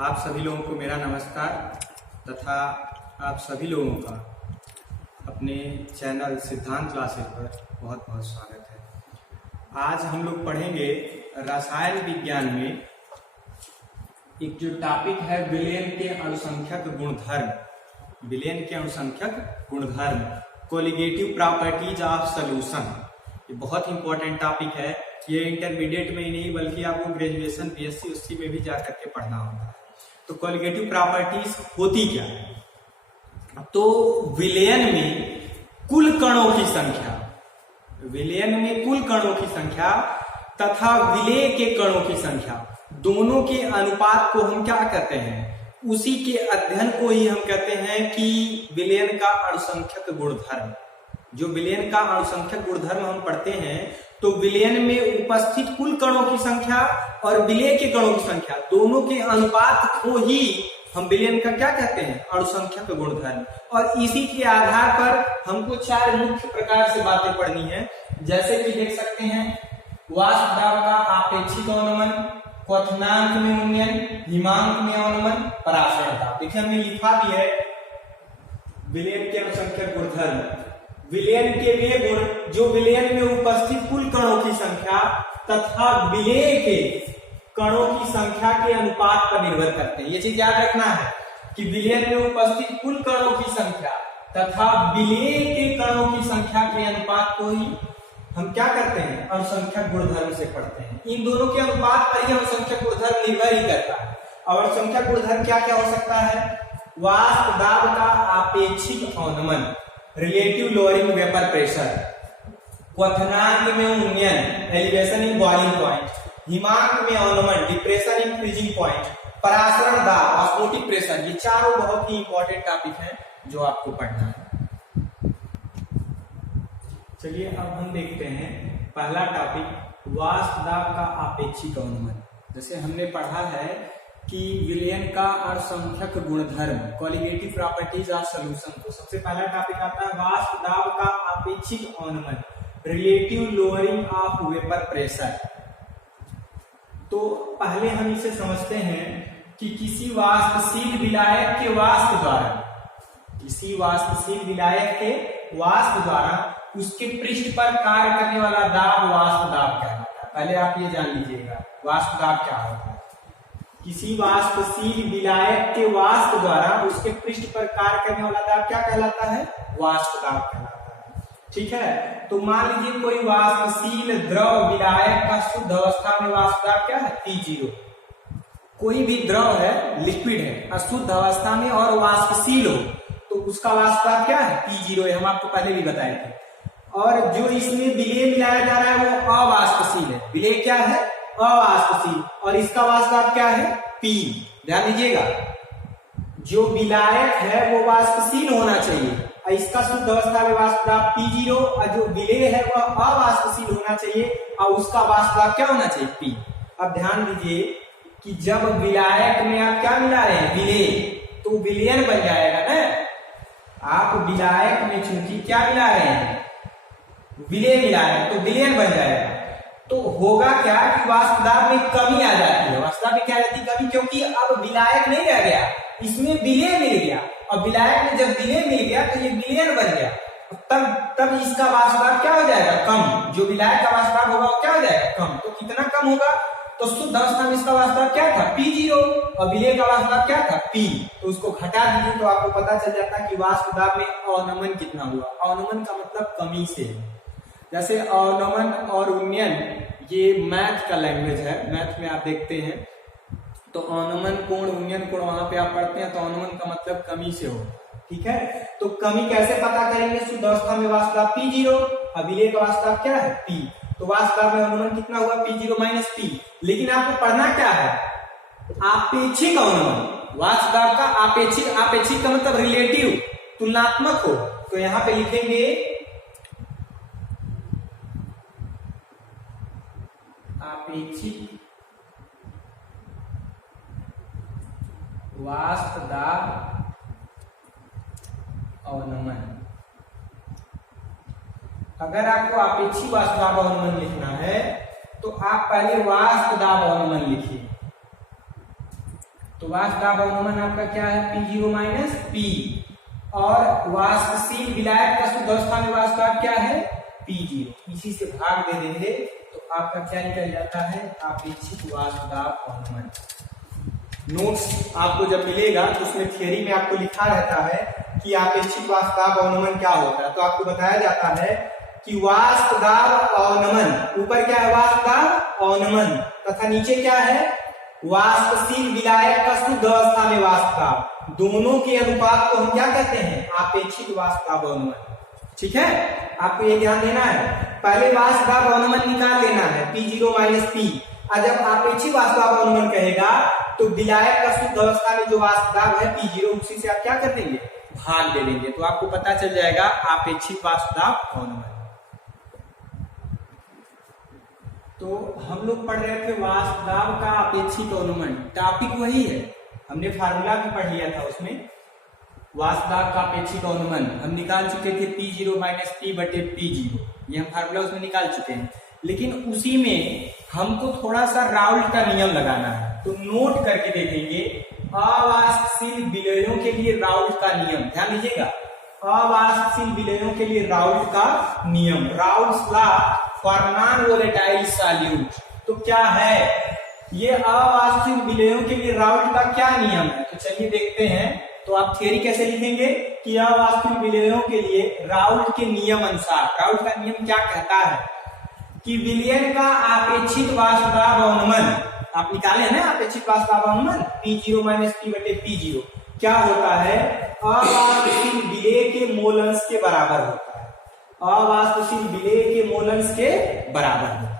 आप सभी लोगों को मेरा नमस्कार तथा आप सभी लोगों का अपने चैनल सिद्धांत क्लासेस पर बहुत बहुत स्वागत है। आज हम लोग पढ़ेंगे रसायन विज्ञान में एक जो टॉपिक है विलयन के अणुसंख्यक गुणधर्म। विलयन के अणुसंख्यक गुणधर्म, कोलिगेटिव प्रॉपर्टीज ऑफ सॉल्यूशन। ये बहुत इंपॉर्टेंट टॉपिक है। ये इंटरमीडिएट में ही नहीं बल्कि आपको ग्रेजुएशन बीएससी उसी में भी जाकर के पढ़ना होगा। तो कोलिगेटिव प्रॉपर्टीज होती क्या है? तो विलयन में कुल कणों की संख्या, विलयन में कुल कणों की संख्या तथा विलेय के कणों की संख्या, दोनों के अनुपात को हम क्या कहते हैं? उसी के अध्ययन को ही हम कहते हैं कि विलयन का अणुसंख्यक गुणधर्म। जो विलयन का अणुसंख्यक गुणधर्म हम पढ़ते हैं तो विलयन में उपस्थित कुल कणों की संख्या और विलेय के कणों की संख्या, दोनों के अनुपात को ही हम विलयन का क्या कहते हैं? अणुसंख्यक गुणधर्म। और इसी के आधार पर हमको चार मुख्य प्रकार से बातें पढ़नी है। जैसे कि देख सकते हैं, वाष्प दाब का आपेक्षिक अवनमन, क्वथनांक में उन्नयन, हिमांक में अवनमन, परासरण दाब। देखिए हमने लिखा भी है विलयन के अणुसंख्यक गुणधर्म। विलयन के वे गुण जो विलयन में उपस्थित कुल कणों की संख्या तथा विलेय के कणों की संख्या के अनुपात पर निर्भर करते हैं। ये चीज याद रखना है कि विलयन में उपस्थित कुल कणों की संख्या तथा विलेय के कणों की संख्या के अनुपात को ही हम क्या करते हैं? अणुसंख्यक गुणधर्म से पढ़ते हैं। इन दोनों के अनुपात पर ही अणुसंख्यक गुणधर्म निर्भर ही करता है। और अणुसंख्यक गुणधर्म क्या क्या हो सकता है? वाष्प दाब का आपेक्षिक अवनमन, रिलेटिव लोअरिंग वेपर प्रेशर, क्वथनांक में उन्नयन, एलिवेशन इन बॉइलिंग पॉइंट, हिमांक में अवनमन, डिप्रेशन इन फ्रीजिंग पॉइंट, परासरण दाब, ऑस्मोटिक प्रेशर। ये चारों बहुत ही इंपॉर्टेंट टॉपिक हैं जो आपको पढ़ना है। चलिए अब हम देखते हैं पहला टॉपिक, वाष्प दाब का आपेक्षिक अवनमन। जैसे हमने पढ़ा है कि विलयन का अणुसंख्यक गुणधर्म, कोलिगेटिव प्रॉपर्टीज ऑफ सॉल्यूशन। तो सबसे पहला टॉपिक आता है वाष्प दाब का आपेक्षिक अवनमन, relative lowering of vapour pressure. तो पहले हम इसे समझते हैं कि किसी वाष्पशील विलायक के वाष्प द्वारा, किसी वाष्पशील विलायक के वाष्प द्वारा उसके पृष्ठ पर कार्य करने वाला दाब वाष्प दाब कहलाता है। पहले आप ये जान लीजिएगा वाष्प दाब क्या होता है। किसी वाष्पशील विलायक के वाष्प द्वारा उसके पृष्ठ पर कार्य करने वाला दाब क्या कहलाता है? वाष्प दाब कहलाता है। ठीक है, तो मान लीजिए कोई वाष्पशील द्रव विलायक का शुद्ध अवस्था में वाष्प दाब क्या है? P0। कोई भी द्रव है, लिक्विड है, अशुद्ध अवस्था में और वाष्पशील हो तो उसका वाष्प दाब क्या है? P0 है। हम आपको पहले भी बताए थे। और जो इसमें विलेय मिलाया जा रहा है वो अवाष्पशील है। विलेय क्या है? अवाष्पशील। और इसका वाष्प दाब क्या है? P। ध्यान दीजिएगा, जो विलायक है वो वाष्पशील होना चाहिए और इसका शुद्ध अवस्था में वाष्प दाब P0, और जो विलेय है वह अवाष्पशील होना चाहिए और उसका वाष्प दाब क्या होना चाहिए? P। अब ध्यान दीजिए कि जब विलायक में आप क्या मिला रहे हैं? विलेय, तो विलयन बन जाएगा ना। आप विलायक में चूंकि क्या मिला रहे हैं? विलेय मिला रहे हैं, तो विलयन बन जाएगा। तो होगा क्या कि वाष्प दाब में कमी आ जाती है। वाष्प दाब में क्या रहती है? कमी, क्योंकि अब विलायक नहीं रह गया, इसमें विलेय मिल गया। और विलायक में जब विलेय मिल गया तो ये विलयन बन गया। तब इसका वाष्प दाब क्या हो जाएगा? कम। जो विलायक का वाष्प दाब होगा वो क्या हो जाएगा? कम। तो कितना कम होगा? तो शुद्ध अवस्था में इसका वाष्प दाब क्या था? P0। और विलेय का वाष्प दाब क्या था? P। तो उसको घटा दीजिए तो आपको पता चल जाता है कि वाष्प दाब में अवनमन कितना हुआ। अवनमन का मतलब कमी से। जैसे अवनमन और उन्नयन ये मैथ का लैंग्वेज है। मैथ में आप देखते हैं तो अवनमन कोण, उन्नयन कोण वहां पे आप पढ़ते हैं तो अवनमन का मतलब कमी से हो। ठीक है, तो कमी कैसे पता करेंगे? शुद्ध अवस्था में वाष्प दाब P0 और विलेय का वाष्प दाब क्या है? P। तो वाष्प दाब में अवनमन कितना हुआ? P0 minus P। लेकिन आपको पढ़ना क्या है? आपेक्षिक अवनमन। वाष्प दाब का आपेक्षिक, आपेक्षिक का मतलब रिलेटिव, तुलनात्मक हो। तो यहां पे लिखेंगे आपेक्षिक वाष्प दाब अवनमन। अगर आपको आपेक्षिक वाष्प दाब अवनमन लिखना है तो आप पहले वाष्प दाब अवनमन लिखिए। तो वाष्प दाब अवनमन आपका क्या है, P0 माइनस P, और वाष्पशील विलायक का शुद्ध अवस्था में वाष्प दाब क्या है, P0। इसी से भाग दे देंगे तो आपका क्या निकल जाता है, आपेक्षिक वाष्प दाब अवनमन। नोट्स आपको जब मिलेगा तो उसमें थियरी में आपको लिखा रहता है कि आपेक्षिक वाष्प दाब अवनमन क्या होता है। तो आपको बताया जाता है कि वाष्प दाब अवनमन, ऊपर क्या है वाष्प दाब अवनमन, तथा नीचे क्या है वाष्पशील विलायक का शुद्ध अवस्था में वाष्प दाब, दोनों के अनुपात को हम क्या कहते हैं, आपेक्षिक वाष्प दाब अवनमन। ठीक है, आपको ये ध्यान देना है, पहले वाष्प दाब अवनमन निकाल लेना है P0 माइनस P, और जब आपेक्षिक वाष्प दाब अवनमन कहेगा तो विलायक का शुद्ध अवस्था में जो वाष्प दाब है P0, उसी से आप क्या कर देंगे, भाग दे देंगे, तो आपको पता चल जाएगा आपेक्षिक वाष्प दाब अवनमन। तो हम लोग पढ़ रहे थे वाष्प दाब का आपेक्षिक अवनमन, टॉपिक वही है, हमने फार्मूला भी पढ़ लिया था, उसमें वाष्प दाब का आपेक्षिक अवनमन हम निकाल चुके थे P0 माइनस P बटे P0, ये हम फार्मूला उसमें निकाल चुके हैं। लेकिन उसी में हमको थोड़ा सा राउल्ट का नियम लगाना है, तो नोट करके देखेंगे अवाष्पशील विलयनों के लिए राउल्ट का नियम, ध्यान दीजिएगा, अवाष्पशील विलयनों के लिए राउल्ट का नियम, Raoult's law for non volatile solute. तो क्या है ये अवाष्पशील विलयनों के लिए राउल्ट का क्या नियम है, तो चलिए देखते हैं। तो आप थ्योरी कैसे लिखेंगे कि अवाष्पशील विलयनों के लिए राउल्ट के नियम अनुसार, राउल्ट का नियम क्या कहता है कि विलयन का आपेक्षिक वाष्प दाब अवनमन, आप निकाले हैं ना आपेक्षिक वाष्प दाब अवनमन P0 माइनस P बटे P0 क्या होता है, अवाष्पशील विलेय के मोल अंश के बराबर होता है, अवाष्पशील विलेय के मोल अंश के बराबर होता है।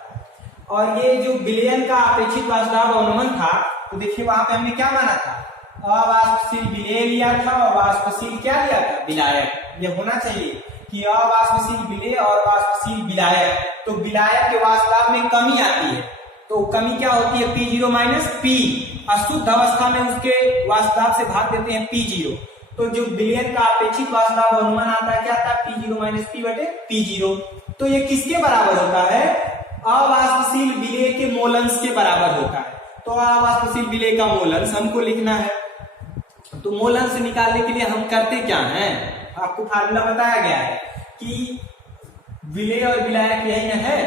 और ये जो विलयन का आपेक्षिक वाष्प दाब अवनमन था, तो देखिए वहां पे हमने क्या माना था, अवाष्पशील विलेय लिया था और वाष्पशील क्या लिया था, विलायक। ये होना चाहिए कि अवाष्पशील विलेय और वाष्पशील विलायक, तो विलायक के वाष्प दाब में कमी आती है, तो कमी क्या होती है P0 माइनस P, अशुद्ध अवस्था में उसके वाष्प दाब से भाग देते हैं P0, तो जो विलयन का आपेक्षिक वाष्प दाब अवनमन आता है क्या आता है P0 माइनस P बटे P0। तो ये किसके बराबर होता है, अवाष्पशील विलेय के मोल अंश के बराबर होता है। तो अवाष्पशील विलेय का मोल अंश हमको लिखना है, तो मोल अंश निकालने के लिए हम करते क्या हैं, आपको फार्मूला बताया गया है कि विलेय और विलायक यही है,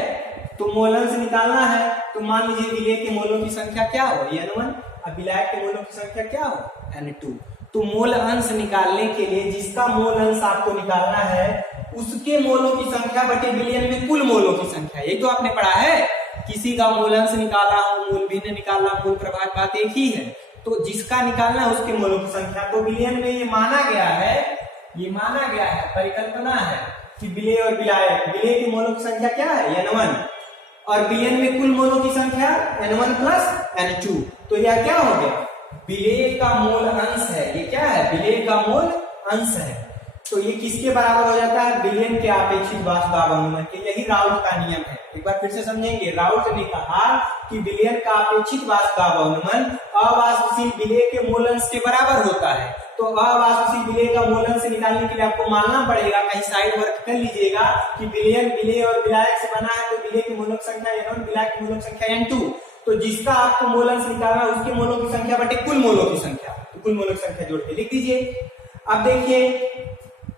तो मोल अंश निकालना है। तो मान लीजिए विलेय के मोलों की संख्या क्या हो, N1, और विलायक के मोलों की संख्या क्या हो, N2। तो मोल अंश निकालने के लिए जिसका मोल अंश आपको निकालना है उसके मोलों की संख्या बटे विलयन में कुल मोलों की संख्या, ये तो आपने पढ़ा है, किसी का मूल अंश निकाला हो, मूल भिन्न निकालना, मूल प्रभाव, बात एक ही है। तो जिसका निकालना है उसके मोलों की संख्या, तो विलयन में ये माना गया है, परिकल्पना है कि विलेय और विलायक, विलेय के मोलों की संख्या क्या है N1, और विलयन में कुल मोलों की संख्या N1 प्लस N2। तो यह क्या हो गया, विलेय का मोल अंश है, ये क्या है, विलेय का मोल अंश है। तो ये किसके बराबर हो जाता है, विलयन के आपेक्षिक वाष्प दाब अवनमन के। यही राउल्ट का नियम है, एक बार फिर से समझेंगे। राउल्ट ने कहा कि विलयन का आपेक्षिक वाष्प दाब अवनमन अवाष्पशील विलेय के मोल अंश के बराबर होता है। तो अवाष्पशील विलेय का मोल अंश निकालने के लिए आपको मानना पड़ेगा, कहीं साइड वर्क कर लीजिएगा कि विलयन विलेय और विलायक से बना है, तो विलेय की मोलों की संख्या N1, विलायक की मोलों की संख्या N2। तो जिसका आपको मोल अंश निकालना है उसके मोलों की संख्या बटे कुल मोलों की संख्या, तो कुल मोलों की संख्या जोड़ के लिख दीजिए। अब देखिए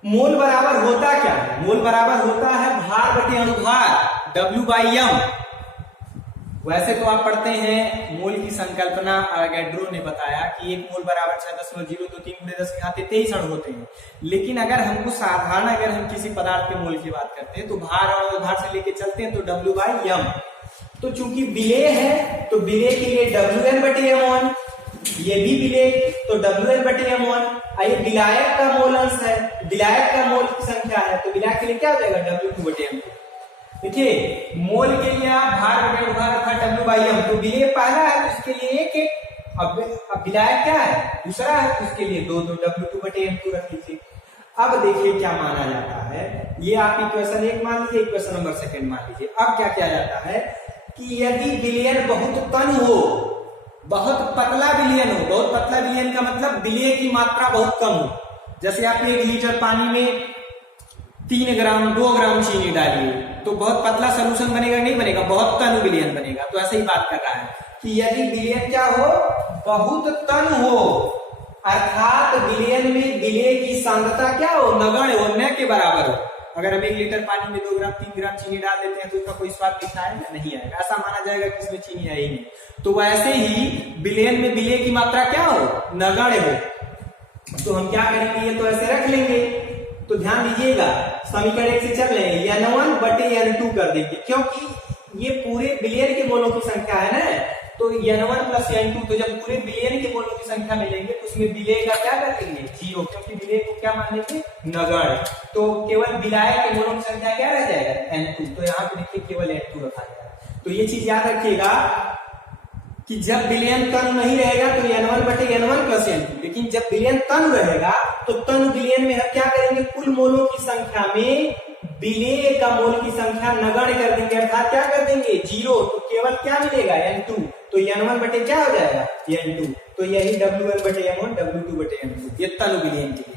मोल बराबर होता क्या है, मोल बराबर होता है भार बटे अनुभार W/m। वैसे तो आप पढ़ते हैं मोल की संकल्पना, अवोगाड्रो ने बताया कि एक मोल बराबर 6.023 × 10⁻23 अणु होते हैं। लेकिन अगर हमको साधारण, अगर हम किसी पदार्थ के मोल की बात करते हैं तो भार और अनुभार से लेके चलते हैं तो W/m। तो चूंकि विलेय है तो विलेय के लिए Wn/m1, ये भी विलेय तो Wn/m1। ये विलायक का मोल अंश है, विलायक का मोल की संख्या है, तो विलायक के लिए क्या हो जाएगा W2/m। देखिए मोल के लिए आप भार बटे अनुभार रखा W/m, तो विलेय पहला है तो इसके लिए एक, अब विलायक क्या है दूसरा है तो इसके लिए 2 W2/m2 रख लीजिए। अब देखिए क्या माना जाता है, ये आप इक्वेशन 1 मान लीजिए, इक्वेशन नंबर 2 मान लीजिए। अब क्या किया जाता है कि यदि विलयन बहुत तनु हो, बहुत पतला विलयन हो, बहुत पतला विलयन का मतलब विलेय की मात्रा बहुत कम हो, जैसे आप 1 लीटर पानी में 3 ग्राम 2 ग्राम चीनी डालिए तो बहुत पतला सॉल्यूशन बनेगा, नहीं बनेगा, बहुत तनु विलयन बनेगा। तो ऐसे ही बात कर रहा है कि यदि विलयन क्या हो बहुत तन हो, अर्थात विलयन में विलेय की सांद्रता क्या हो, नगण्य हो, न के बराबर हो। अगर हम 1 लीटर पानी में 2 ग्राम 3 ग्राम चीनी डाल देते हैं तो उसका कोई स्वाद दिखता है या नहीं आएगा, ऐसा माना जाएगा कि इसमें चीनी है ही नहीं। तो वैसे ही विलयन में विलेय की मात्रा क्या हो, नगण्य हो। तो हम क्या करेंगे, ये तो ऐसे रख लेंगे। तो ध्यान दीजिएगा, समीकरण 1 से चल रहे हैं, n1 बटे n2 कर देंगे, क्योंकि ये पूरे विलयन के मोलों की संख्या है ना। तो n1 प्लस n2, तो जब पूरे विलयन के मोलों की संख्या मिलेंगे तो उसमें विलेय का क्या कर देंगे, 0, क्योंकि विलेय को क्या मान लेंगे, नगण्य। तो केवल विलायक के मोलों की संख्या क्या रह जाएगा, n2। तो यहाँ पे देखिए केवल n2 रखा जाएगा। तो ये चीज याद रखिएगा कि जब विलयन तनु नहीं रहेगा तो n1 बटे n1 प्लस n2, लेकिन जब विलयन तनु रहेगा तो तनु विलयन में हम क्या करेंगे, कुल मोलों की संख्या में विलेय का मोल की संख्या नगण्य कर देंगे, अर्थात क्या कर देंगे, 0। तो केवल क्या मिलेगा, n2। तो n1 बटे क्या हो जाएगा, n2। तो यही W1 बटे m1 W2 बटे m2, ये तनु विलयन के लिए।